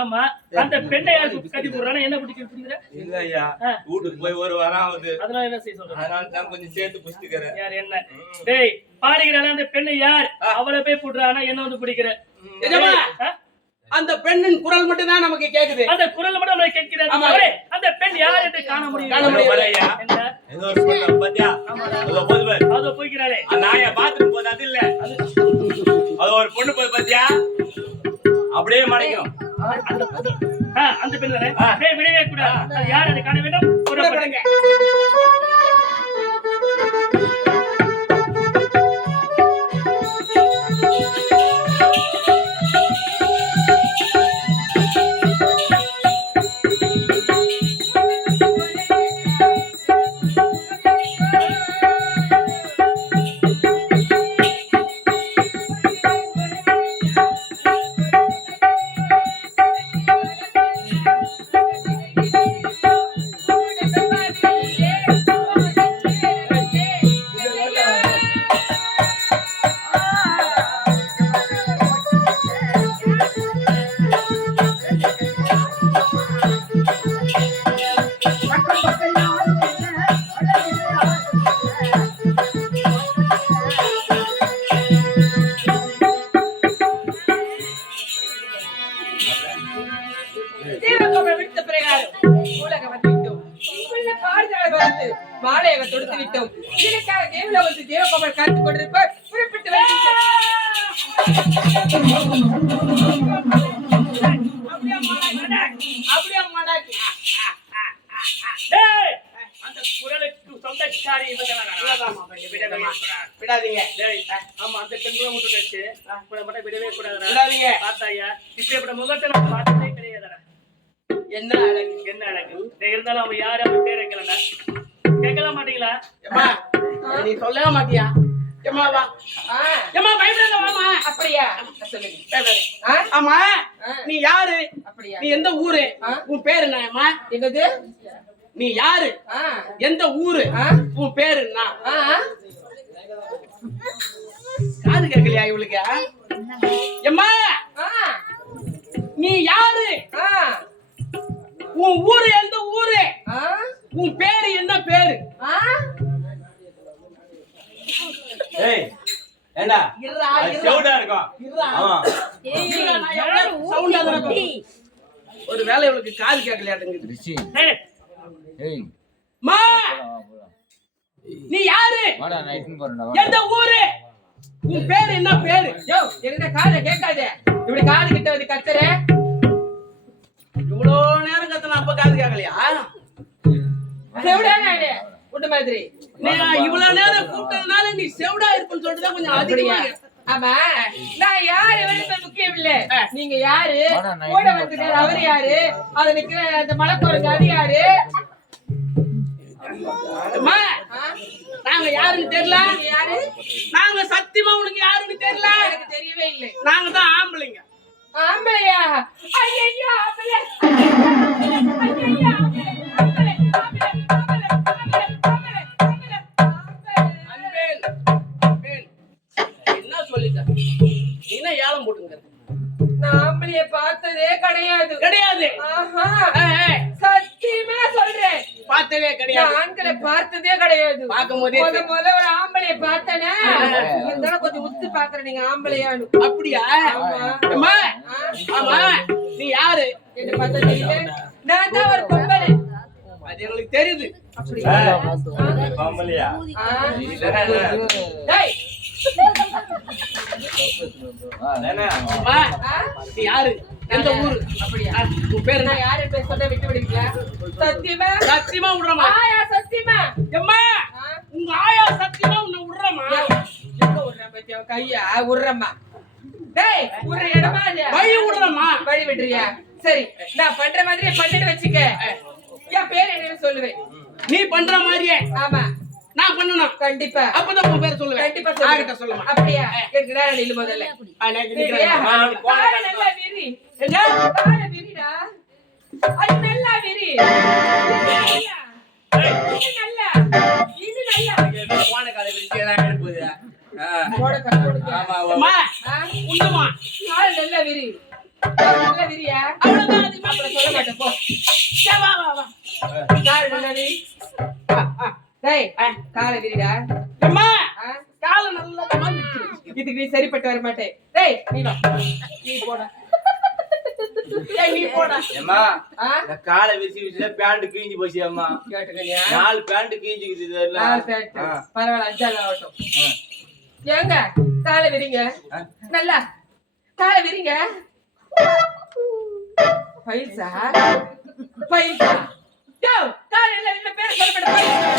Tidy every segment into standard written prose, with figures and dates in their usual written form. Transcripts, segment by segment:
ஆமா அந்த பெண்ணை யாருக்கு கட்டி போடுறானே என்ன பிடிக்கிற இல்ல ஐயா வீட்டுக்கு போய் ஒரு வாரம் ஆகுது அதனால என்ன செய்ய சொல்றேன் அதனால தான் கொஞ்சம் சேர்த்து புடிச்சுக்கிறேன் யார் என்ன டேய் பாடுகிறானே அந்த பெண்ணை யார் அவளை போய் போடுறானா என்ன வந்து பிடிக்கிற நிஜமா அந்த பெண்ணின் குரல் மட்டும் தான் நமக்கு கேக்குது அந்த குரல் மட்டும் நமக்கு கேட்கிறது அந்த பெண் யார் என்று காண முடியும் ஐயா ஏதோ ஒரு பொண்ணு பாத்தியா அதோ போது பாரு அதோ போய்கிறாளே நாய பாத்ரூம் போது அது இல்ல அது ஒரு பொண்ணு போய் பாத்தியா அப்படியே மறைக்கும் அந்த பெண் தானே விடவே கூடாது யார் அதை காண வேண்டும் புறப்படுங்க மாலையாக தொடுத்து விட்டோம். இதற்காக தேவலோகத்து தேவகோபால் காத்துக் கொண்டிருப்பார். குறிப்பிட்டு அந்த குரலுக்கு சொந்தக்காரி விடாதீங்க. ஆமா அந்த பெண்களை மட்டும் வச்சு மட்டும் விடவே கூடாது. பார்த்தாயா இப்ப முகத்தை நம்ம பார்த்ததே கிடையாது. என்ன அழகு என்ன அழகு இருந்தாலும் அவன் யாரு அவன் பேர் வைக்கலன்னா கேட்கல மாட்டீங்களா? நீ சொல்லவே மாட்டியா? அப்படியா ஆமா நீ யாரு? நீ எந்த ஊரு? உன் பேரு என்னம்மா? என்னது? நீ யாரு? எந்த ஊரு? உன் பேரு என்ன? காது கேட்கலையா இவளுக்கு? எம்மா நீ யாரு? உன் ஊரு எந்த ஊரு? உன் பேரு என்ன பேரு? ஏய் ஏண்டா சவுண்டா இருக்கும். ஒரு வேளை இவளுக்கு காது கேட்கலையாட்டுங்குது. நீ யாரு? எந்த ஊரு? உன் பேரு என்ன பேரு? யோ என்ன காதை கேட்காதே இப்படி காது கிட்ட வந்து கத்துற. இவ்வளோ நேரம் கத்தன அப்ப காது கேட்கலையா? செவிடா நானே உண்டு மாதிரி. நீ இவ்வளவு நேரம் கூப்பிட்டதுனால நீ செவிடா இருக்குன்னு சொல்லிட்டு தான் கொஞ்சம் அதிகமா. ஆமா நான் யாரு வெளியே முக்கியம் இல்ல. நீங்க யாரு? கூட வந்துட்டாரு அவரு யாரு? அத நிக்கிற அந்த மலைக்கோரங்க அது யாரு? நாங்க யாருன்னு தெரியல. யாரு? நாங்க சத்தியமா உனக்கு யாருன்னு தெரியல. எனக்கு தெரியவே இல்லை. நாங்க தான் ஆம்பளைங்க. ஆம்பளையா? ஐயோ ஆம்பளை. என்ன சொல்லிட்ட? என்ன ஏலம் போட்டுங்க? நான் ஆம்பளைய பார்த்ததே கிடையாது. கிடையாது? சத்தியமா சொல்றேன் பார்த்ததே கிடையாது. ஆண்களை பார்த்ததே கிடையாது. பார்க்கும்போதே முதல்ல ஒரு ஆம்பளைய பார்த்தனே இருந்தாலும் கொஞ்சம் உத்து பாக்குறேன் நீங்க ஆம்பளையானு. அப்படியா? ஆமா நீ யாரு? என்ன பார்த்தா தெரியல. நான் தான் ஒரு பொம்பளை. அது எங்களுக்கு தெரியுது. பொம்பளையா? அம்மா, நீ யாரு எந்த ஊரு அப்படியா? உன் பேர் என்ன? நான் யாரு பேர் சொன்ன விட்டு விடுங்களா? சத்தியமா சத்தியமா விடுறமா? ஆயா சத்தியமா எம்மா உங்க ஆயா சத்தியமா உன்னை விடுறமா? எங்க விடுறேன் பத்தியா கையா விடுறம்மா. டேய் விடுற இடமா இல்லையா? வழி விடுறமா? வழி விடுறியா? சரி நான் பண்ற மாதிரியே பண்ணிட்டு வச்சுக்க. என் பேர் என்னன்னு சொல்லுவேன். நீ பண்ற மாதிரியே ஆமா நான் பண்ணணும். கண்டிப்பா அப்பதான் உன் பேர் சொல்லுவேன். கண்டிப்பா ஆகிட்ட சொல்லுமா? அப்படியா? எனக்கு நேரம் இல்ல முதல்ல. நிக்கிறேன். கால நல்லா விரி. என்ன? கால விரிடா. அது நல்லா விரி. இது நல்லா. இது நல்லா. போன காலை விரிச்செல்லாம் எடுப்புது. போட கஷ்டம். ஆமா அம்மா, ஆ? உண்மைமா? கால நல்லா விரி. நல்லா விரியா? அவ்வளவுதான். அதுக்கு மேல அப்புறம் சொல்ல மாட்டேன் போ. சரி, வா, வா, வா. கால நல்லா விரி. டேய் கால விரிடா. அம்மா, ஆ? காலை நல்லா கமாந்துச்சு. இதுக்கு நீ சரிப்பட்டு வர மாட்டே. டேய் நீ வா. நீ போடா. ஏய், நீ போடா. ஏம்மா, ஆ? இந்த காலை விரிச்சு விரிச்சு பேண்ட் கிழிஞ்சு போச்சு அம்மா. கேட்டுக்கலையா? 4 பேண்ட் கிழிஞ்சுக்குது இதெல்லாம். நாலு பேண்ட். ஆ. பரவாயில்ல அஞ்சாவது ஆகட்டும். ஆ. ஏங்க காலை விரிங்க. ஆ. நல்லா காலை விரிங்க. பைசா பைசா யோ காலை இல்ல இந்த பேர் சொல்லப்பட பைசா.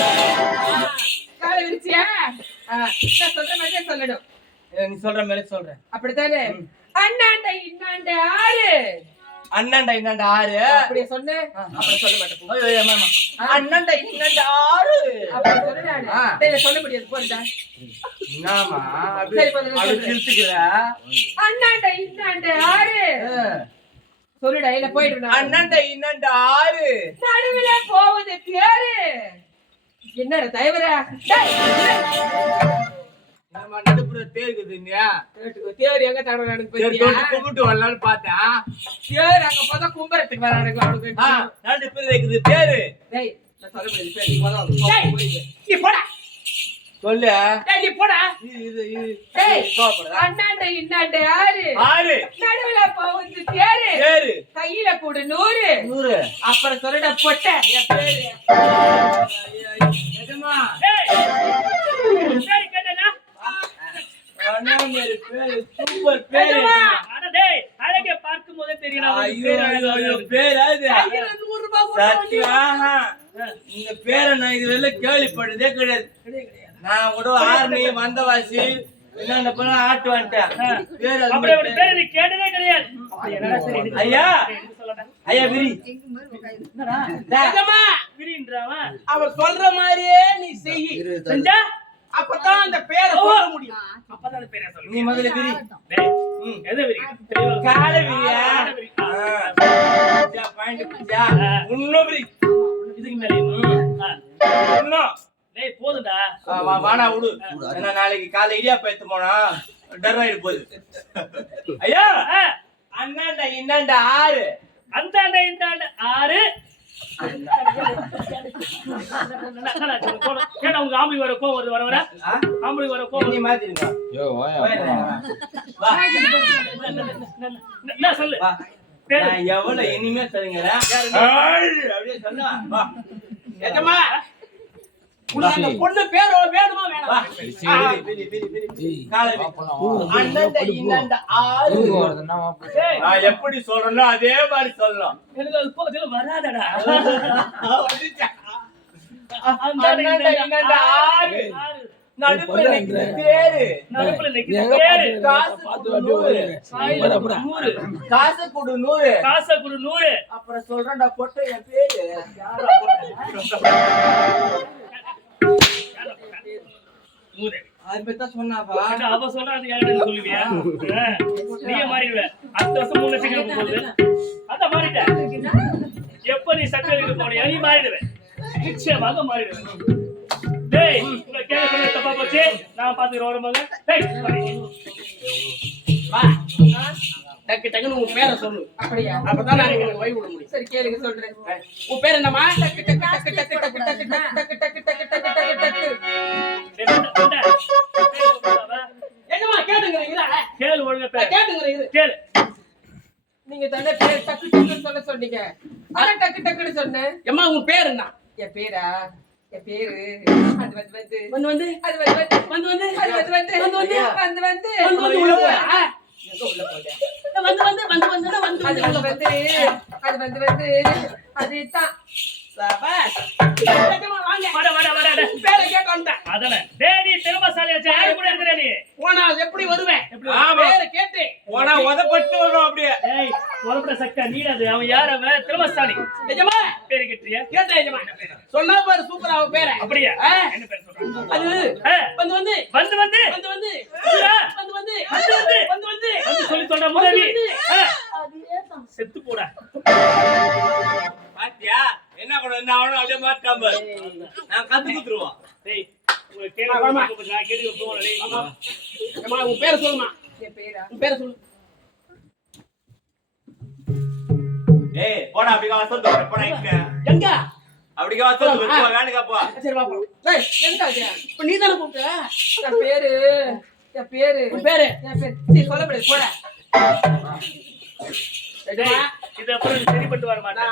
காலை விரிச்சியா? நான் சொல்ற மாதிரியே சொல்லணும். நீ சொல்ற மாதிரி சொல்றேன். அப்படித்தானே? அண்ணாண்ட இன்னாண்ட ஆறு. அண்ணாண்டா இன்னாண்டா 6. அப்படியே சொன்ன அப்புறம் சொல்ல மாட்டேன் போ. ஐயோ, ஏம்மா, ஏம்மா. அண்ணாண்டா இன்னாண்டா 6. அப்படி சொல்லுறானே. ஆ. டேய் சொல்ல முடியாது போடா. என்னம்மா, அப்படி சரி, கொஞ்சம் அப்படி சொல்றேன். கிழிச்சுக்கிற? அண்ணாண்ட இன்னாண்ட ஆறு. ஆ. சொல்லுடா இல்ல போயிடு. அண்ணாண்டா இன்னாண்டா 6. நடுவுல போகுது தேரு. என்னடா தயவரா? நம்ம நடுப்புற தேர்க்குது இல்லையா? தேர் எங்க தடவை சரி, தொட்டு கும்பிட்டு வரலான்னு பார்த்தேன். தேர் அங்க பார்த்தா கும்பரத்துக்கு வரானுங்க அவனுக்கு. நடுப்புற இருக்குது தேரு. டேய் நான் சொல்ல முடியாது பேர் நீ முதல்ல டேய், நீ போடா. சொல்லு. டேய், நீ போடா. டேய் கோபப்படுதா? அண்ணாண்ட இன்னாண்ட ஆறு. 6 நடுவுல போகுது தேரு. தேரு. கையில கூடு 100. 100. அப்புறம் சொல்லுடா பொட்ட என் பேரு. நிஜமா? டேய், சரி கேட்டேனா? அண்ணாமலை பேரு சூப்பர் பேரு. நிஜமா? அட டேய், அழகை பார்க்கும் போதே தெரியும் நான் உனக்கு ஐயோ பேர் ஐயோ அழகா ஐயோ, இருக்கு. பேர் அது. கையில 100 ரூபாய் போட்டு சத்தியம், ஆஹா. இந்த பேரை நான் இதுவரை கேள்விப்பட்டதே கிடையாது. நான் கூட ஆர்மி வந்தவாசி என்னென்ன பண்ண ஆட்டு வந்துட்டேன். பேர் அது அப்படி ஒரு மட்டும். பேரை நீ கேட்டதே கிடையாது. அப்படி என்னடா சரி, எனக்கு ஐயா. சரி, எனக்கு சொல்லடா. ஐயா விரி. என்னடா? நிஜமா? விரின்றவன். அவர் சொல்ற மாதிரியே நீ செய். செஞ்சா? அப்பதான் அந்த பேரை சொல்ல முடியும். அப்பதான் அந்த பேரை சொல்லு. நீ முதல்ல விரி. டேய், ம். எதை விரி? தெளிவா சொல்லு. காலை விரியா? காலை விரி. பிச்சா, பாயிண்ட் பிச்சா. இன்னும் விரி. இதுக்கு மேலே இன்னும். டேய் போதும்டா. வாடா விடு. ஏன்னா நாளைக்கு காலை இடியாப்பம் எடுத்து போனா டர் ஆயிடு போகுது. ஐயா ஆ, அண்ணாண்டா இன்னாண்டா 6. அந்தாண்ட இந்தாண்ட 6. ஏன்னா உங்க ஆம்பளை வர கோவம் வருது, வர வர ஆம்பளை வர கோவம் நீ வருது. மாத்திருங்க. வா. என்ன சொல்லு? வா. பேரு. நான் எவ்வளவு இனிமே சொல்லுங்க அப்படியே சொன்னா வா. நிஜமா? உனக்கு அந்த பொண்ணு பேர் வேணுமா வா. வேணாமா? விரி, விரி, விரி. காலை விரி. அண்ணாண்டா இன்னாண்டா 6. டேய், நான் எப்படி சொல்றேனோ அதே மாதிரி சொல்லணும். எனக்கு அது கோவத்துல வராதடா. வந்துச்சா? அந்தாண்ட இந்தாண்ட 6. 6. நடுப்புல நிக்குது தேரு. நடுப்புல நிக்குது பேரு. காசு கொடு 100. வாயில 100. காசு கொடு 100. காசை கொடு 100. அப்புறம் சொல்றேன்டா பொட்டை என் பேரு. யாரா பொட்டை? 100. அது பத்தி தான் சொன்னாப்பா. அட, அவ சொல்றா அது யாருன்னு சொல்லுவியா? நீயே மாறிடுவ. அடுத்த வருஷம் 3 லட்சம் கிளம்ப போகுது. அதான் மாறிட்ட. எப்ப நீ சக்கரை வீட்டு போனியா நீ மாறிடுவ. நிச்சயமாக மாறிடுவ. டேய், உங்க கேட்க சொன்ன தப்பா போச்சு. நான் பாத்துக்கிறேன் ஒரு மகன். டேய், மாறி. வா. டக்கு டக்குன்னு உன் பேரை சொல்லு. அப்படியா? அப்பதான் நான் உனக்கு வை விட முடியும். சரி கேளுங்க சொல்றேன். உன் பேர் என்னம்மா? டக்கு டக்கு டக்கு டக்கு டக்கு டக்கு டக்கு டக்கு டக்கு டக்கு டக்கு டக்கு. டேய், வந்தா. டேய், கூப்பிடாத. என்னம்மா கேட்டுங்கிறீங்களா? கேளு ஒழுங்கா பேர். கேட்டுங்கிறீங்க. கேளு. நீங்க தானே பேர் டக்கு டக்குன்னு சொல்ல சொன்னீங்க. அதான் டக்கு டக்குன்னு சொன்னேன். எம்மா உன் பேர் என்ன? என் பேரா? என் பேரு அது வந்து வந்து வந்து அது வந்து வந்து வந்து அது வந்து வந்து வந்து வந்து வந்து உள்ள போடா எங்க உள்ள போதே வந்து வந்து வந்து வந்து வந்து அது உள்ள வந்து அது அதுதான் சபாஷ் சத்தமா வாங்க வாடா வாடா வாடா டேய். பேரை கேட்டு வந்துட்டேன் அதானே டேய் நீ திறமசாலியாச்சே யாரு கூட இருக்கற நீ போனா எப்படி வருவேன் ஆமா. பேரை கேட்டு போனா உதப்பட்டு வரும் அப்படியே டேய் உலகட சக்க நீ அது அவன் யார் அவன் திறமசாலி நிஜமா பேரு கேட்டியா கேட்டேன் நிஜமா சொன்னா பாரு சூப்பரா அவ பேரை அப்படியா ஆ. என்ன பேர் சொல்றான் அது வந்து வந்து வந்து வந்து வந்து வந்து வந்துடா. வந்து வந்து வந்து வந்து வந்து வந்து வந்து சொல்லி சொல்ற முதவி அதேதான் செத்து போடா பாத்தியா என்ன கூட என்ன ஆகணும் அப்படியே மாட்டாம பாரு. நான் கத்து குத்துருவோம் டேய் உங்க கேளு நான் கேட்டு போறேன் டேய் அம்மா உன் பேரை சொல்லுமா என் பேரா உன் பேரை சொல்லு ஏய் போடா அப்படியே சொல்லுங்க போடா இங்க எங்க அப்படியே சொல்லுங்க போ வேணுங்க போ சரி பாப்போம் டேய் எதுக்காக இப்ப நீ தானே கூப்பிட்ட என் பேரு உன் பேரு சீ சொல்லப்படுது போட டேய் இது அப்புறம் சரிப்பட்டு வர மாட்டேன்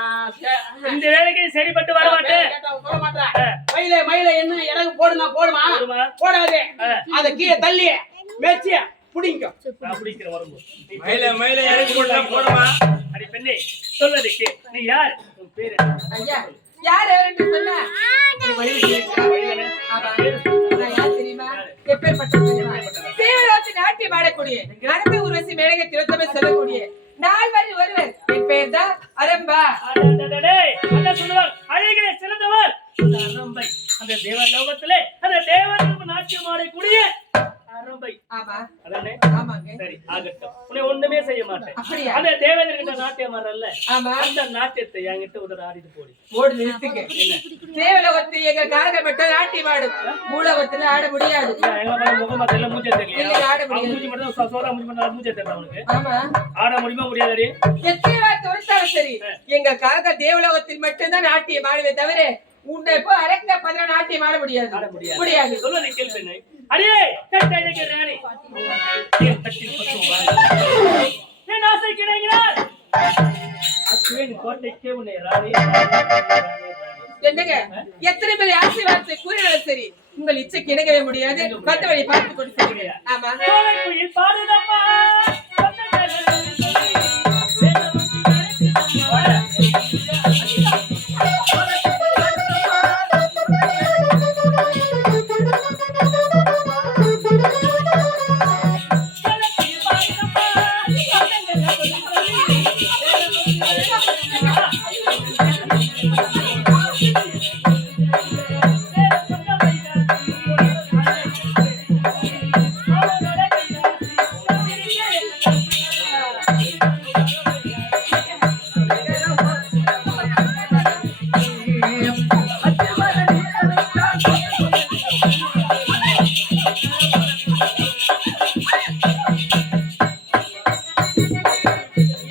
நான் இந்த வேலைக்கு சரிப்பட்டு வர மாட்டேன் கேட்டா சொல்ல மாட்டேன் மயில மயில என்ன எனக்கு போடுனா போடுமா போடுமா? போடாது அத கீழே தள்ளி மேய்ச்சி புடிங்க நான் பிடிக்கிற வரும்போது நீ மயில மயில இறக்கி போட்டா போடுமா அடி பெண்ணே சொல்றது கே நீ யார் உன் பேரு ஐயா யார் யாருன்னு சொன்னா எனக்கு வழி கேட்கிறா. வயதானே? ஆமா. பேரு சொல்லு. நான் யார் தெரியுமா எப்பேற்பட்ட தெரியுமா தீவிரவாதி நாட்டி மாடக்கூடிய நடந்து உருவசி மேடகை திருத்தமே சொல்லக்கூடிய நால்வரி ஒருவர் என் பெயர் தான் அரம்பா டேய் என்ன சொல்லுவார் அழகிலே சிறந்தவர் அந்த அரம்பை அந்த தேவலோகத்திலே அந்த தேவனுக்கு நாட்டியம் ஆடக்கூடிய அரம்பை ஆமா அதானே ஆமாங்க சரி ஆகட்டும் உன்னை ஒண்ணுமே செய்ய மாட்டேன் அப்படியா அந்த தேவேந்திரகிட்ட நாட்டியம் ஆடுறல்ல ஆமா அந்த நாட்டியத்தை என்கிட்ட ஒரு ஆடிட்டு போடி ஓடு நிறுத்துங்க தேவலோகத்தில் எங்க காரகம் மட்டும் நாட்டி மாடும் மூலகத்துல ஆட முடியாது எங்க மாதிரி முகமா தெரியல மூஞ்சே தெரியல இல்ல, ஆட அவன் முடியாது. மூஞ்சி மட்டும் சோறா மூஞ்சி மட்டும் மூஞ்சே தெரியல அவனுக்கு ஆமா ஆட முடியுமா முடியாதடி எத்தனை வார்த்தை உரைத்தாலும் சரி எங்க காக தேவலோகத்தில் மட்டும்தான் நாட்டியம் ஆடுவே தவிர உன்னை இப்போ அரக்க 10 நாட்டியம் ஆட முடியாது ஆட முடியாது முடியாது சொல்லுங்க கேள்வி என்ன அடியே கட்டழகு ராணி ஏன் தட்டில் பசும் வாய் என் ஆசை கிடைக்கிறார் அக்குவேன் கோட்டைக்கே உன்னை ராணி என்னங்க எத்தனை பேர் ஆசை வார்த்தை கூறினாலும் சரி உங்கள் இச்சைக்கு இணங்கவே முடியாது மத்த வழி பார்த்து கொண்டு சொல்லுங்க ஆமா கோலைக்குயில் பாடுதம்மா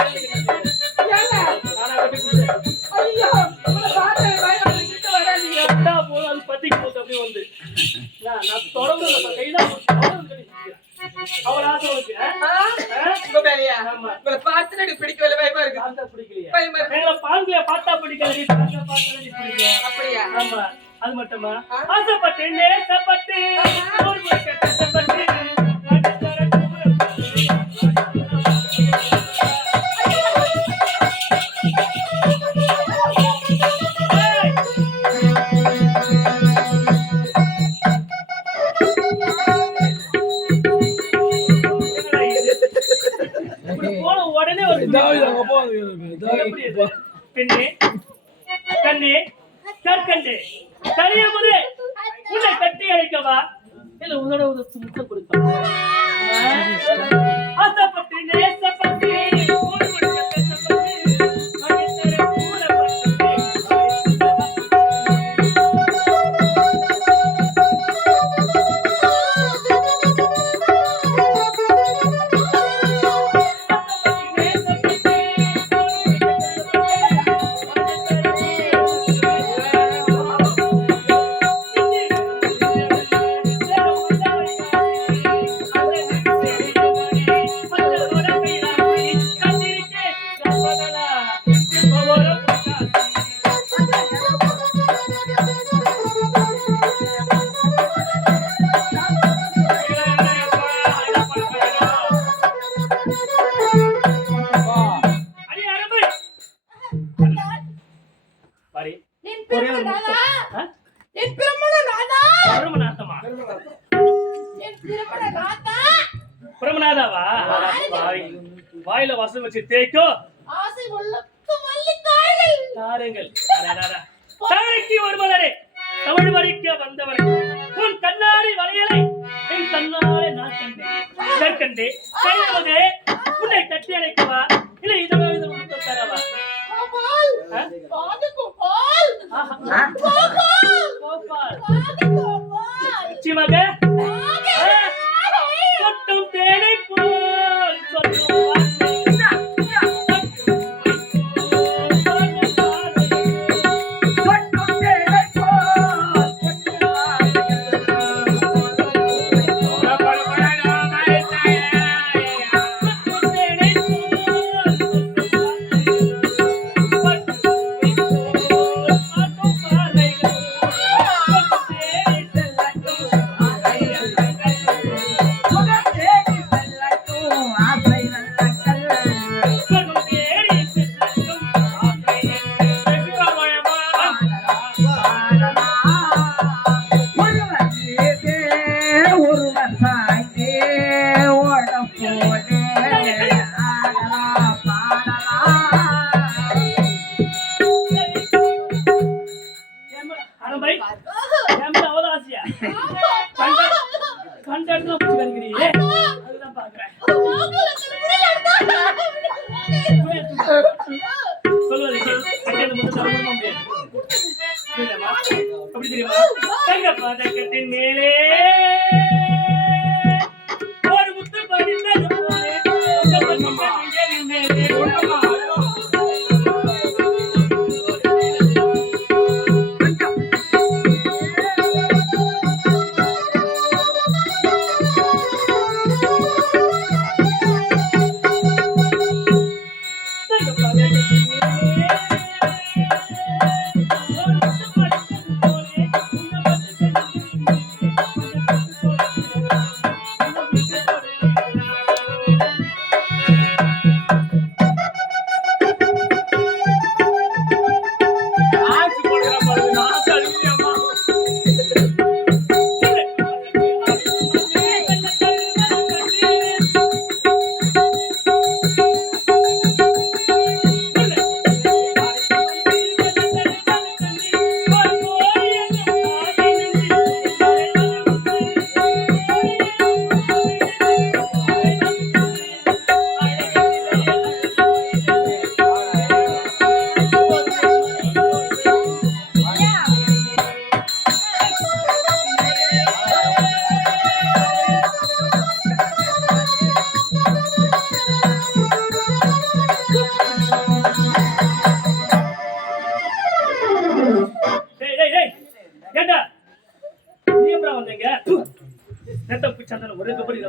ஏங்க, நானா கட்டி கொடுத்தேன் ஐயோ உங்களை பார்த்து பயந்து கிட்ட வராதீங்க எல்லா போதும் அது பத்திக்கு போகுது அப்படியே வந்து நான் தொடர்ந்து கைதான் அவள் ஆசை உனக்கு உங்க மேலையா ஆமா. உங்களை பார்த்து எனக்கு பிடிக்கவில்லை பயமா இருக்கு பார்த்தா பிடிக்கலையா பயமா இருக்கு எங்களை பாங்கிய பார்த்தா பிடிக்கல பார்த்தா பிடிக்கல அப்படியா ஆமா அது மட்டுமா ஆசைப்பட்டு நேசப்பட்டு ஒரு முறை கட்டப்பட்டு போன உடனே ஒரு எப்படி இது? பெண்ணே கண்ணே கற்கண்டே கரியாமதே உன்னை கட்டி அழைக்கவா இல்ல உன்னோட ஒரு முத்தம் கொடுக்கவா ஆசைப்பட்டு நேசப்பட்டு ஒரு முறை கட்டப்பட்டு மனிதரை கூடப்பட்டு பாரி என் ஒரே ஒரு பிரமநாதா முத்தம். ஆ? என் பிரமநாதா பிரமநாதமா என் பிரமநாதா பிரமநாதாவா பாரி வாயில வசம் வச்சு தேய்க்கோ ஆசை உள்ளத்து மல்லித்தாள்கள் தாருங்கள் தாரைக்கு ஒரு மலரே தமிழ் மறிக்க வந்தவன் உன் கண்ணாடி வளையலை என் கண்ணாலே நான் கண்டேன் இதற்கண்டே கையாவதே உன்னை கட்டி அணைக்கவா இல்லை இதோட இது முத்த தரவா கோபால் ஆ? பாது கோபால் ஆஹா. கோபால் கோபால் பாது கோபால் நிச்சயமாக கொட்டும் தேனை போல் சொல்லும் வார்த்தை. பதக்கத்தின் மேலே ஒரு முத்து பதித்தது போலே உங்கள் பதக்கத்தின் மேலே ஒரே கபடி